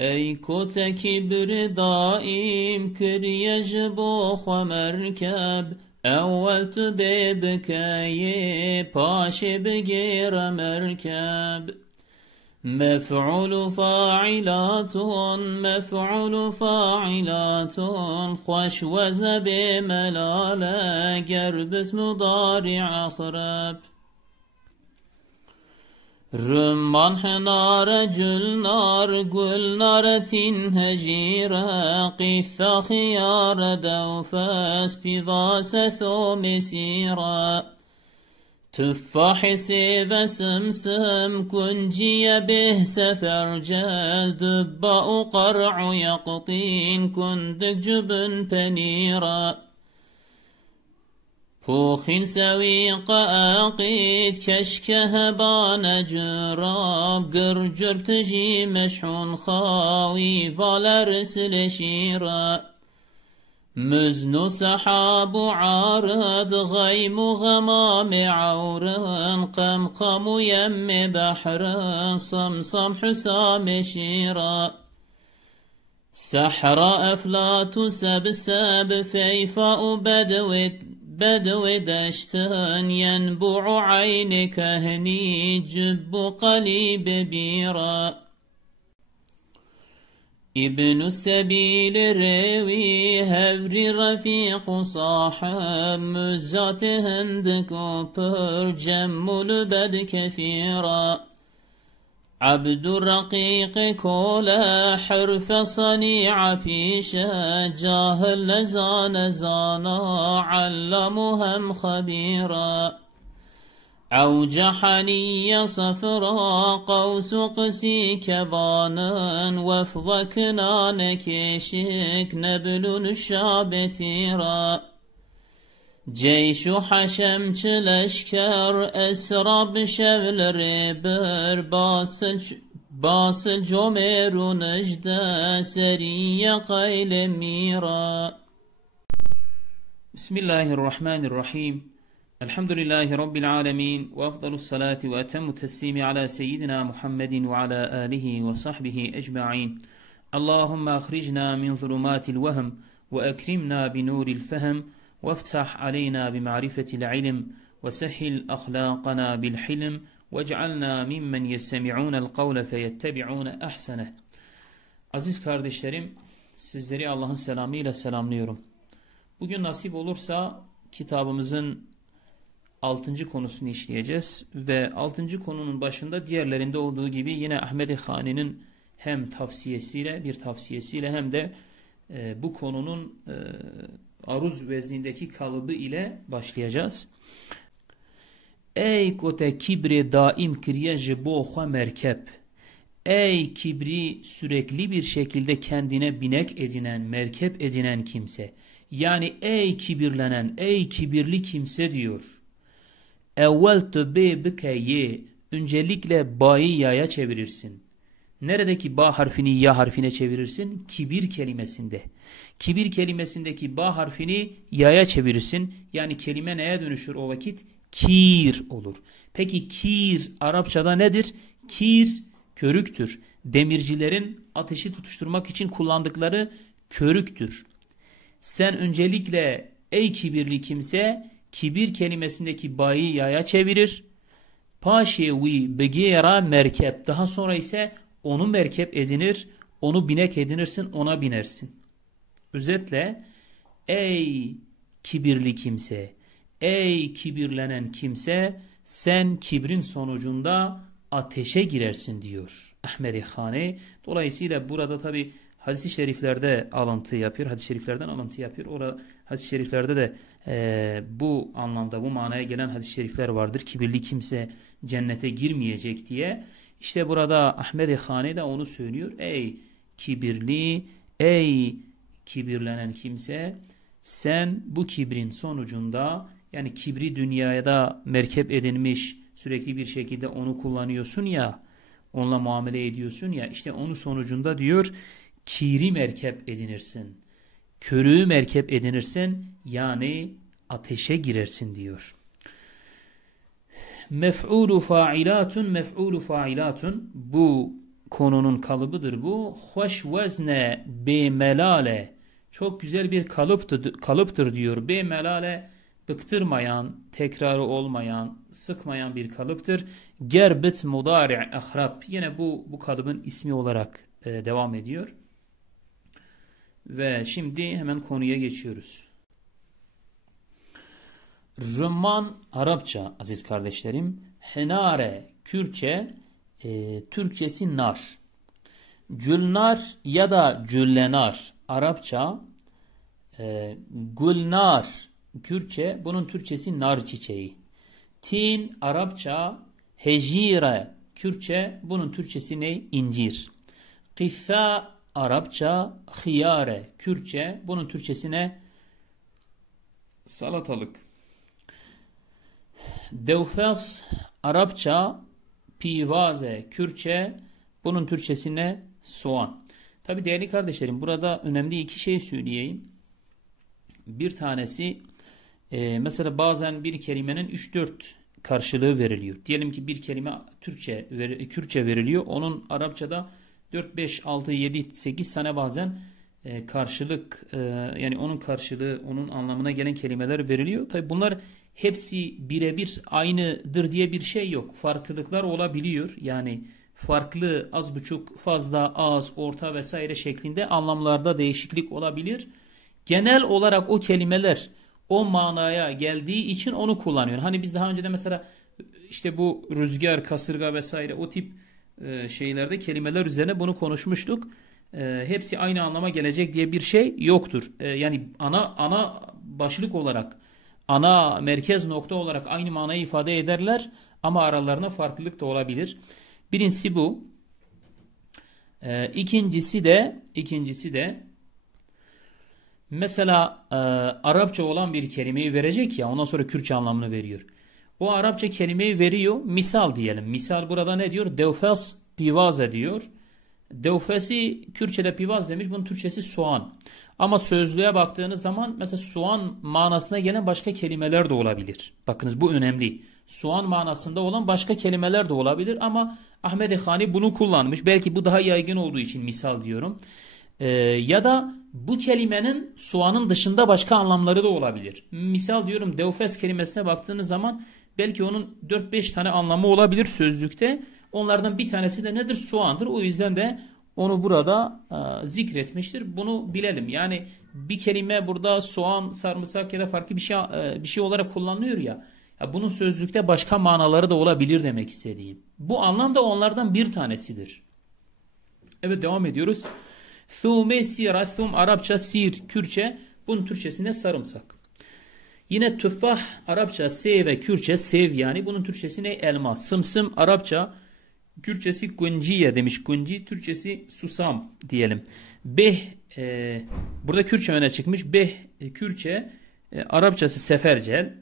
ای کت کبر دائم کریج بو خو مرکب اول تو ببکای پاش بگیر مرکب مفعول فاعلات مفعول فاعلات خوش وزن بملالة قربت مضارع أخرب رمان حنار جل نار قل نار تنهجيرا قثا خيار دوفاس بفاس ثوم سيرا تفاح سيف سمسم كنجي به سفرجل دباء قرع يقطين كندق جبن بنيرا پوخین سویق آقید کشکه بان جراب گرجب تجی مشحون خاوی والرسل شیرا مزن سحاب عارض غيم غمام عورن قمقم يم بحر صمصم حسام شيرا سحر أفلات سبسب فيفاء بدو دشتن ينبع عين كهني جب قليب بيرا ابن السبيل الروي هفري رفيق صاحب مزات هند كوبر جمل بد كثيرا عبد الرقيق كولا حرف صنيع بيشا جاهل زانا علمهم خبيرا أوجحني صفرا قوس قسي كبانا وفض كنان كيشك نبل الشابتيرا جيش حشم چلشكر اسراب شغل ريبر باصل جمير نجدا سري قيل ميرا بسم الله الرحمن الرحيم الحمد لله رب العالمين وأفضل الصلاة وأتم التسليم على سيدنا محمد وعلى آله وصحبه أجمعين اللهم أخرجنا من ظلمات الوهم وأكرمنا بنور الفهم وافتح علينا بمعرفة العلم وسهل أخلاقنا بالحلم واجعلنا ممن يستمعون القول فيتبعون أحسنه. Aziz kardeşlerim, sizleri Allah'ın selamıyla selamlıyorum. Bugün nasip olursa kitabımızın 6. konusunu işleyeceğiz ve 6. konunun başında diğerlerinde olduğu gibi yine Ahmed-i Hani'nin hem tavsiyesiyle hem de bu konunun aruz veznindeki kalıbı ile başlayacağız. Ey kote kibri daim kiriye jibo xwe merkep. Ey kibri sürekli bir şekilde kendine binek edinen, merkep edinen kimse. Yani ey kibirlenen, ey kibirli kimse diyor. Evvel töbe bikeye, öncelikle ba'yı ya'ya çevirirsin. Neredeki ba harfini ya harfine çevirirsin? Kibir kelimesinde. Kibir kelimesindeki ba harfini ya'ya çevirirsin. Yani kelime neye dönüşür o vakit? Kir olur. Peki kir Arapçada nedir? Kir körüktür. Demircilerin ateşi tutuşturmak için kullandıkları körüktür. Sen öncelikle ey kibirli kimse kibir kelimesindeki ba'yı ya'ya çevirir. Paşevi begera merkep. Daha sonra ise onu merkep edinir, onu binek edinirsin, ona binersin. Özetle ey kibirli kimse, ey kibirlenen kimse sen kibrin sonucunda ateşe girersin diyor Ahmed-i Hani. Dolayısıyla burada tabi hadis-i şeriflerde alıntı yapıyor, hadis-i şeriflerden alıntı yapıyor. Orada hadis-i şeriflerde de bu anlamda, bu manaya gelen hadis-i şerifler vardır. Kibirli kimse cennete girmeyecek diye. İşte burada Ahmed-i Hani de onu söylüyor. Ey kibirli, ey kibirlenen kimse sen bu kibrin sonucunda, yani kibri dünyaya da merkep edinmiş, sürekli bir şekilde onu kullanıyorsun ya, onunla muamele ediyorsun ya, işte onun sonucunda diyor kiri merkep edinirsin. Körüğü merkep edinirsin, yani ateşe girersin diyor. Mef'ulu fa'ilatun, mef'ulu fa'ilatun, bu konunun kalıbıdır bu. Hoş vezne be melale. Çok güzel bir kalıptır diyor. Be melale bıktırmayan, tekrarı olmayan, sıkmayan bir kalıptır. Gerbet mudari' ahrab. Yine bu kalıbın ismi olarak devam ediyor. Ve şimdi hemen konuya geçiyoruz. Rımman Arapça aziz kardeşlerim. Henare Kürtçe, Türkçesi nar. Gülnar ya da güllenar Arapça, gülnar Kürtçe, bunun Türkçesi nar çiçeği. Tin Arapça, hecire Kürtçe, bunun Türkçesi ne? İncir. Qitha Arapça, hiyare Kürtçe, bunun Türkçesi ne? Salatalık. Devfas Arapça, pivaze Kürtçe, bunun Türkçesi ne? Soğan. Tabi değerli kardeşlerim, burada önemli iki şey söyleyeyim. Bir tanesi mesela bazen bir kelimenin 3-4 karşılığı veriliyor. Diyelim ki bir kelime Kürtçe veriliyor. Onun Arapçada 4, 5, 6, 7, 8 tane bazen karşılık yani onun karşılığı, onun anlamına gelen kelimeler veriliyor. Tabi bunlar hepsi birebir aynıdır diye bir şey yok. Farklılıklar olabiliyor. Yani farklı, az buçuk, fazla, az, orta vesaire şeklinde anlamlarda değişiklik olabilir. Genel olarak o kelimeler o manaya geldiği için onu kullanıyor. Hani biz daha önce de mesela işte bu rüzgar, kasırga vesaire o tip şeylerde kelimeler üzerine bunu konuşmuştuk. Hepsi aynı anlama gelecek diye bir şey yoktur. Yani ana başlık olarak, ana merkez nokta olarak aynı manayı ifade ederler ama aralarında farklılık da olabilir. Birincisi bu. İkincisi de mesela Arapça olan bir kelimeyi verecek ya, ondan sonra Kürtçe anlamını veriyor. O Arapça kelimeyi veriyor. Misal diyelim. Misal burada ne diyor? Devfas pivaze diyor. Devfesi Kürtçe'de pivaz demiş. Bunun Türkçesi soğan. Ama sözlüğe baktığınız zaman mesela soğan manasına gelen başka kelimeler de olabilir. Bakınız bu önemli. Soğan manasında olan başka kelimeler de olabilir ama Ahmed Hani bunu kullanmış. Belki bu daha yaygın olduğu için misal diyorum. Ya da bu kelimenin soğanın dışında başka anlamları da olabilir. Misal diyorum, devfes kelimesine baktığınız zaman belki onun 4-5 tane anlamı olabilir sözlükte. Onlardan bir tanesi de nedir? Soğandır. O yüzden de onu burada zikretmiştir. Bunu bilelim. Yani bir kelime burada soğan, sarımsak ya da farklı bir şey olarak kullanılıyor ya. Bunun sözlükte başka manaları da olabilir demek istediğim. Bu anlam da onlardan bir tanesidir. Evet, devam ediyoruz. Thume sira, thum Arapça, sir Kürtçe, bunun Türkçesinde sarımsak. Yine tüffah Arapça, sev ve Kürtçe sev, yani bunun Türkçesi ne? Elma. Sımsım Arapça, Kürtçesi gunciye demiş. Gunci Türkçesi susam diyelim. Beh burada Kürtçe öne çıkmış. Beh Kürtçe, Arapçası sefercel.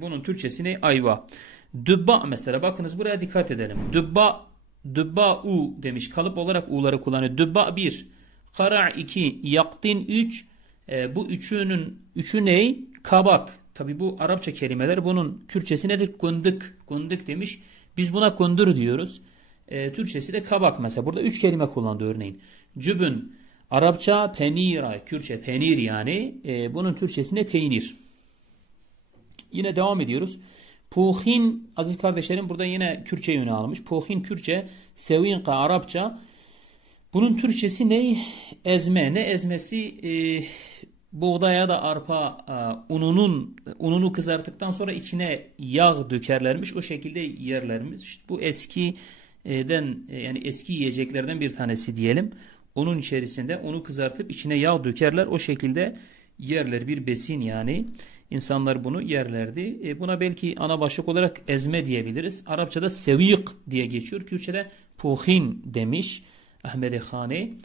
Bunun Türkçesi ne? Ayva. Dübba mesela, bakınız buraya dikkat edelim. Dübba u demiş. Kalıp olarak u'ları kullanıyor. Dübba 1, kara 2, yaktin 3. Bu üçü ne? Kabak. Tabi bu Arapça kelimeler. Bunun Kürtçesi nedir? Kundık. Kundık demiş. Biz buna kundur diyoruz. Türkçesi de kabak mesela. Burada 3 kelime kullandı örneğin. Cübün Arapça, penira Kürtçe penir yani. Bunun Türkçesi ne? Peynir. Yine devam ediyoruz. Puhin aziz kardeşlerim burada yine Kürtçe yönü almış. Puhin Kürtçe, sevinka Arapça. Bunun Türkçesi ne? Ezme. Ne ezmesi? Buğdaya da arpa ununu kızarttıktan sonra içine yağ dökerlermiş. O şekilde yerlermiş. İşte bu yani eski yiyeceklerden bir tanesi diyelim. Onun içerisinde unu kızartıp içine yağ dökerler. O şekilde yerler, bir besin yani. İnsanlar bunu yerlerdi. Buna belki ana başlık olarak ezme diyebiliriz. Arapçada sevik diye geçiyor. Kürtçe'de puhin demiş Ahmed Hani.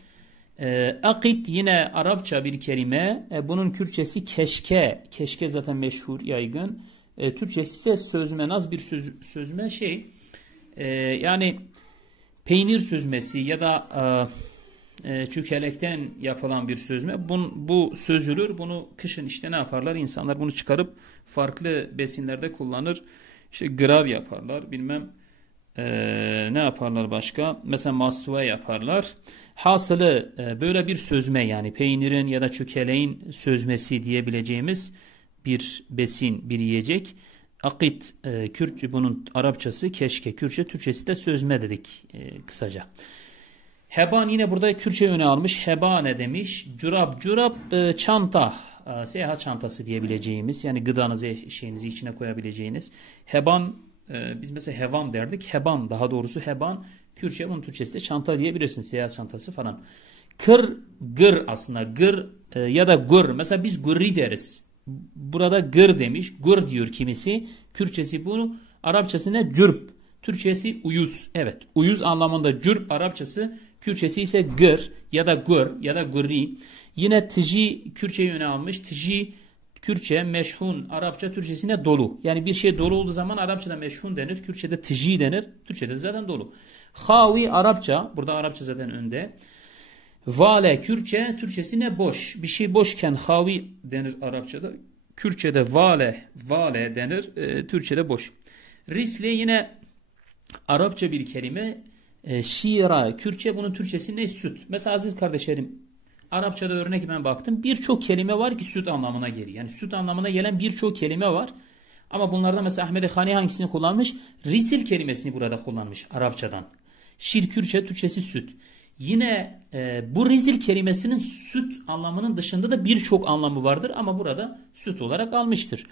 Akit yine Arapça bir kelime. Bunun Kürtçesi keşke. Keşke zaten meşhur, yaygın. Türkçesi ise sözme, naz bir sözme şey. Yani peynir süzmesi ya da çökelekten yapılan bir sözme. Bu sözülür. Bunu kışın işte ne yaparlar? İnsanlar bunu çıkarıp farklı besinlerde kullanır. İşte gırar yaparlar. Bilmem Ne yaparlar başka? Mesela masuve yaparlar. Hasılı böyle bir sözme, yani peynirin ya da çökeleğin sözmesi diyebileceğimiz bir besin, bir yiyecek. Akit, bunun Arapçası keşke, Kürtçe, Türkçesi de sözme dedik kısaca. Heban yine burada Kürtçe öne almış. Heba ne demiş? Curap, çanta, seyahat çantası diyebileceğimiz, yani gıdanızı, şeyinizi içine koyabileceğiniz. Heban, biz mesela hevan derdik. Heban, daha doğrusu heban. Kürtçe, bunun Türkçesi de çanta diyebilirsin. Seyahat çantası falan. Kır, gır aslında. Gır ya da gur. Mesela biz gurri deriz. Burada gır demiş. Gur diyor kimisi. Kürtçesi bunu. Arapçası ne? Cürp. Türkçesi uyuz. Evet. Uyuz anlamında cürp Arapçası. Kürtçesi ise gır ya da gur ya da gurri. Yine tiji Kürtçeyi öne almış. Tiji Kürtçe, meşhun Arapça, Türkçesine dolu. Yani bir şey dolu olduğu zaman Arapçada meşhun denir. Kürtçede tiji denir. Türkçede zaten dolu. Havi Arapça. Burada Arapça zaten önde. Vale Kürtçe, Türkçesine boş. Bir şey boşken havi denir Arapçada. Kürtçede vale denir. Türkçede boş. Risle yine Arapça bir kelime. Şira Kürtçe, bunun Türkçesi ne? Süt. Mesela aziz kardeşlerim, Arapçada örnek ben baktım. Birçok kelime var ki süt anlamına geliyor. Yani süt anlamına gelen birçok kelime var. Ama bunlardan mesela Ahmed Hani hangisini kullanmış? Risil kelimesini burada kullanmış Arapçadan. Şir Kürtçe, Türkçesi süt. Yine bu rizil kelimesinin süt anlamının dışında da birçok anlamı vardır. Ama burada süt olarak almıştır.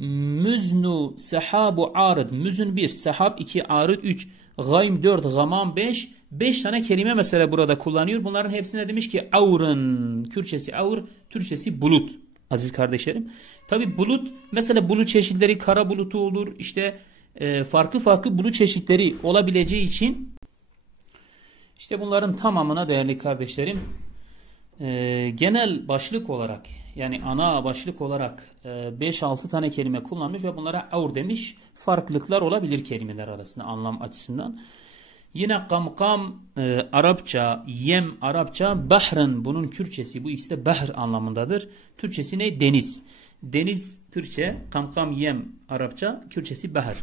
Müznu, sehabu, arıd. Müzün 1, sehab 2, arıd 3, gaym 4, gamam 5. 5 tane kelime mesela burada kullanıyor. Bunların hepsine demiş ki avrın. Kürtçesi avr, Türkçesi bulut. Aziz kardeşlerim. Tabi bulut, mesela bulut çeşitleri, kara bulutu olur. İşte farklı farklı bulut çeşitleri olabileceği için işte bunların tamamına değerli kardeşlerim genel başlık olarak, yani ana başlık olarak 5-6 tane kelime kullanmış ve bunlara avr demiş. Farklılıklar olabilir kelimeler arasında anlam açısından. Yine kamkam Arapça, yem Arapça, bahrın bunun Kürtçesi, bu ikisi de bahr anlamındadır. Türkçesi ne? Deniz. Deniz Türkçe, kamkam yem Arapça, Kürtçesi bahr.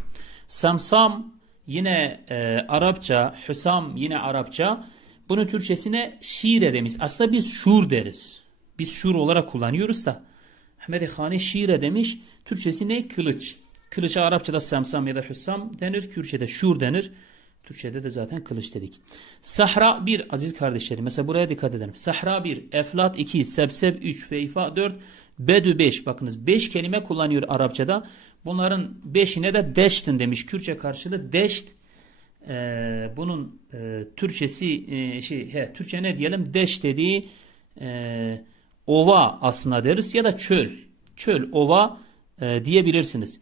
Samsam yine Arapça, hüsam yine Arapça. Bunun Türkçesine şire demiş. Aslında biz şur deriz. Biz şur olarak kullanıyoruz da. Ahmed Hani şire demiş. Türkçesi ne? Kılıç. Kılıça Arapçada samsam ya da hüsam denir. Kürtçede şur denir. Türkçede de zaten kılıç dedik. Sahra 1 aziz kardeşlerim. Mesela buraya dikkat edelim. Sahra 1, Eflat 2, Sebseb 3, Feyfa 4, Bedü 5. Bakınız 5 kelime kullanıyor Arapçada. Bunların 5'ine de deştin demiş. Kürtçe karşılığı deşt. Bunun Türkçesi Türkçe ne diyelim? Deş dediği ova aslında deriz ya da çöl. Çöl, ova diyebilirsiniz.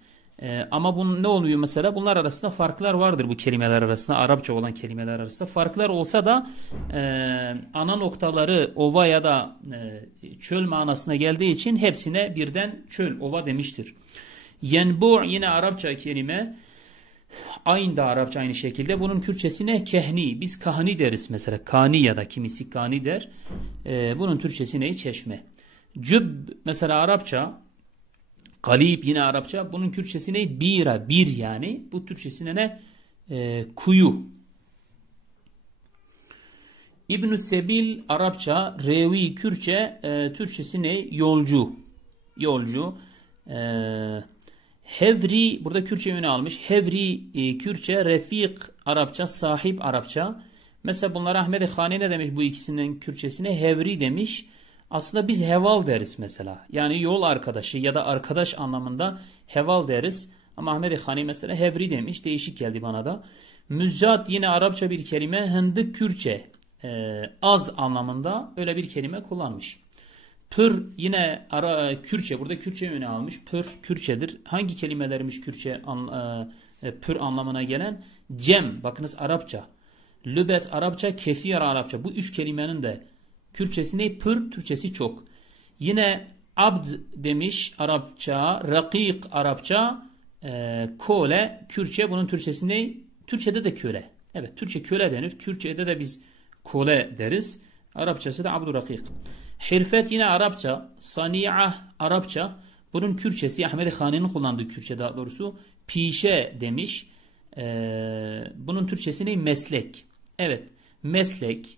Ama bunun ne oluyor mesela? Bunlar arasında farklar vardır bu kelimeler arasında. Arapça olan kelimeler arasında. Farklar olsa da ana noktaları ova ya da çöl manasına geldiği için hepsine birden çöl, ova demiştir. Yenbu yine Arapça kelime. Aynı da Arapça aynı şekilde. Bunun Kürtçesine kehni. Biz kahni deriz mesela. Kani ya da kimisi kani der. Bunun Türkçesi ne? Çeşme. Cüb mesela Arapça. Galip yine Arapça. Bunun Kürtçesi ne? Bira. Bir yani. Bu Türkçesine ne? Kuyu. İbn-i Sebil Arapça. Revi Kürtçe. Türkçesi ne? Yolcu. Yolcu. Hevri burada Kürtçe yönü almış. Hevri Kürtçe, Refik Arapça, sahip Arapça. Mesela bunlara Ahmed Hani ne demiş bu ikisinin Kürtçesine? Hevri demiş. Aslında biz heval deriz mesela. Yani yol arkadaşı ya da arkadaş anlamında heval deriz. Ama Ahmed Hani mesela hevri demiş. Değişik geldi bana da. Müzcat yine Arapça bir kelime. Hındık Kürtçe. Az anlamında öyle bir kelime kullanmış. Pür yine Kürtçe. Burada Kürtçe yönü almış. Pür Kürtçedir. Hangi kelimelermiş Kürtçe pür anlamına gelen? Cem. Bakınız Arapça. Lübet Arapça. Kefir Arapça. Bu üç kelimenin de Kürtçesi ne? Pür. Türkçesi çok. Yine abd demiş Arapça. Rakik Arapça. Kole Kürtçe. Bunun Türkçesi ne? Türkçede de köle. Evet. Türkçe köle denir. Kürtçede de biz kole deriz. Arapçası da abdurakik. Hirfet yine Arapça. Sani'a Arapça. Bunun Kürtçesi Ahmed Hani'nin kullandığı Kürtçe daha doğrusu. Pişe demiş. Bunun Türkçesi ne? Meslek. Evet, meslek.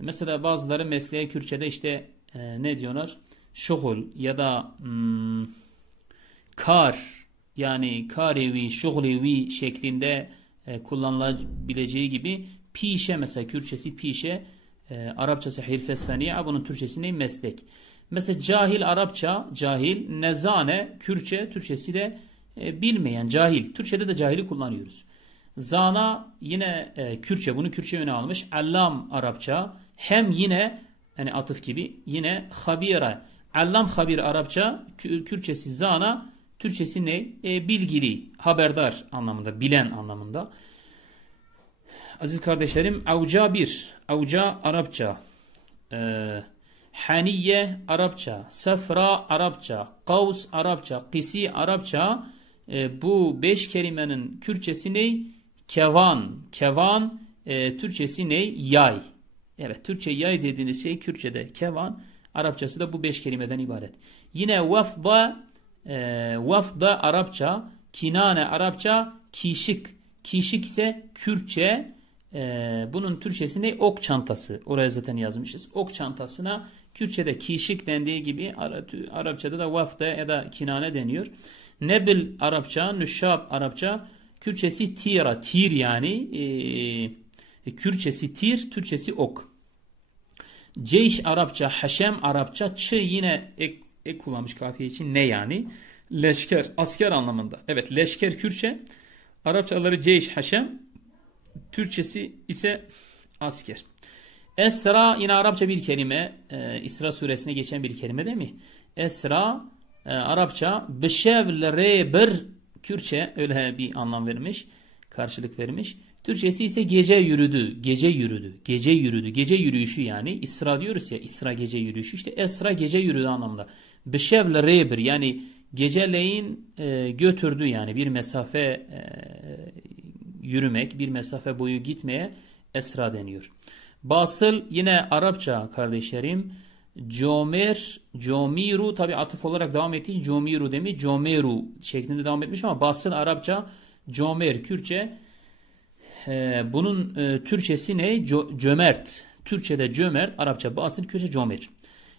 Mesela bazıları mesleğe Kürtçe'de işte ne diyorlar? Şugul ya da kar, yani karevi, şuglevi şeklinde kullanılabileceği gibi pişe, mesela Kürtçesi pişe, Arapçası hirfe saniye, bunun Türkçesi ne? Meslek. Mesela cahil Arapça, cahil, nezane Kürtçe, Türkçesi de bilmeyen, cahil. Türkçede de cahili kullanıyoruz. Zana yine Kürtçe, bunu Kürtçe öne almış. Allam Arapça, hem yine yani atıf gibi, yine habira. Allam habir Arapça, Kürtçesi zana, Türkçesi ne? Bilgili, haberdar anlamında, bilen anlamında. Aziz kardeşlerim, avca bir, avca Arapça, haniye Arapça, sefra Arapça, kavs Arapça, kisi Arapça. Bu 5 kelimenin Kürtçesi ne? Kevan. Kevan Türkçesi ne? Yay. Evet, Türkçe yay dediğiniz şey Kürtçe'de kevan, Arapçası da bu 5 kelimeden ibaret. Yine vafda Arapça, kinane Arapça, kişik. Kişik ise Kürtçe. Bunun Türkçesi ne? Ok çantası. Oraya zaten yazmışız. Ok çantasına Kürtçe'de kişik dendiği gibi Arapçada da vafda ya da kinane deniyor. Nebil Arapça, nüşşab Arapça, Kürtçesi tira, tir yani. Kürtçesi tir, Türkçesi ok. Ceyş Arapça, haşem Arapça, çı yine ek kullanmış kafiye için, ne yani? Leşker, asker anlamında. Evet, leşker Kürtçe. Arapçaları ceyş, haşem. Türkçesi ise asker. Esra yine Arapça bir kelime. İsra suresine geçen bir kelime değil mi? Esra Arapça. Bişevl rebir Kürtçe öyle bir anlam vermiş. Karşılık vermiş. Türkçesi ise gece yürüdü. Gece yürüdü. Gece yürüdü. Gece yürüyüşü yani. İsra diyoruz ya. İsra gece yürüyüşü. İşte Esra gece yürüdü anlamda. Bişevl rebir yani geceleyin götürdü yani bir mesafe yürümek, bir mesafe boyu gitmeye esra deniyor. Basıl yine Arapça kardeşlerim. Comer, comiru tabi atıf olarak devam ettiği için comiru demiş. Comeru şeklinde devam etmiş ama basıl Arapça, comer Kürtçe. Bunun Türkçesi ne? Cömert. Türkçe'de cömert, Arapça basıl, Kürtçe comer.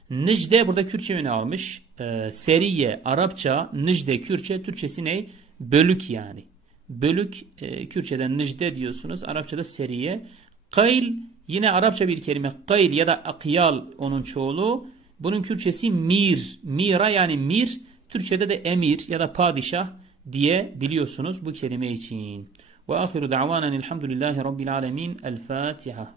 Nicde burada Kürtçe öne almış. Seriye Arapça, nicde Kürtçe, Türkçesi ne? Bölük yani. Bölük Kürtçeden nicde diyorsunuz. Arapçada seriye. Kayl yine Arapça bir kelime. Kayl ya da akyal onun çoğulu. Bunun Kürtçesi mir. Mira yani mir. Türkçede de emir ya da padişah diye biliyorsunuz bu kelime için. Ve ahiru da'vanen elhamdülillahi rabbil alemin. El Fatiha.